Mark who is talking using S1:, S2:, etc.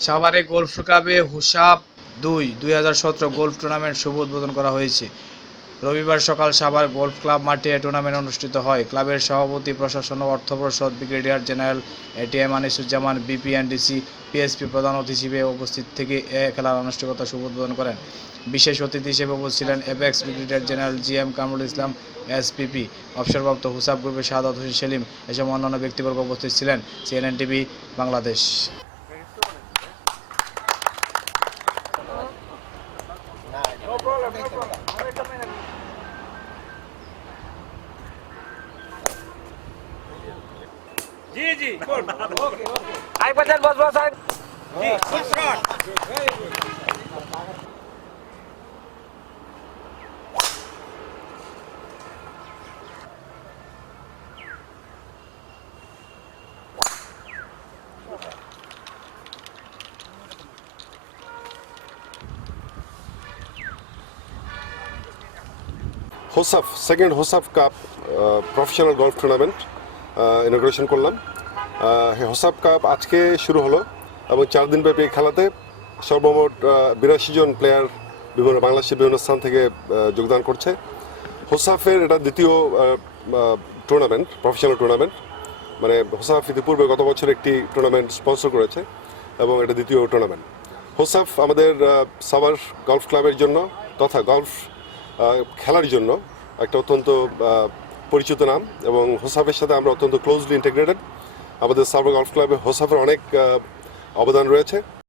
S1: সাভারে গোল্ফ কাপে হুসাব দুই দুই হাজার সতেরো গল্ফ টুর্নামেন্ট শুভ উদ্বোধন করা হয়েছে। রবিবার সকাল সাভার গোল্ফ ক্লাব মাঠে টুর্নামেন্ট অনুষ্ঠিত হয়। ক্লাবের সভাপতি, প্রশাসন অর্থ পরিষদ brigadier general ATM Anisuzzaman BPNDC PSP প্রধান অতিথি হিসেবে উপস্থিত থেকে এ খেলার আনুষ্ঠানিকতা শুভ উদ্বোধন করেন। বিশেষ অতিথি হিসেবে উপস্থিত ছিলেন apex brigadier general G M Kamrul Islam, SPP, অবসরপ্রাপ্ত হুসাব গ্রুপের শাহাদত হোসেন সেলিম এসব অন্যান্য ব্যক্তিবর্গ উপস্থিত ছিলেন। CNN TV, Bangladesh.
S2: જી જી ઓકે ઓકે આઈ પટેલ બસ બસ સાહેબ. જી good shot very good
S3: Hosaf second Hosaf cup professional golf tournament inauguration করলাম। হোসাফ কাপ আজকে শুরু হলো এবং চার দিনব্যাপী এই খেলাতে সর্বমোট বিরাশি জন প্লেয়ার বিভিন্ন বাংলাদেশের বিভিন্ন স্থান থেকে যোগদান করছে। হোসাফের এটা দ্বিতীয় টুর্নামেন্ট প্রফেশনাল টুর্নামেন্ট মানে হোসাফ ইতিপূর্বে গত বছর একটি টুর্নামেন্ট স্পন্সর করেছে এবং এটা দ্বিতীয় টুর্নামেন্ট হোসাফ আমাদের সাভার গলফ ক্লাবের জন্য তথা গলফ খেলার জন্য একটা অত্যন্ত পরিচিত নাম এবং হোসাফের সাথে আমরা অত্যন্ত ক্লোজলি ইন্টিগ্রেটেড আমাদের সার্ভার গলফ ক্লাবে হোসাফের অনেক অবদান রয়েছে।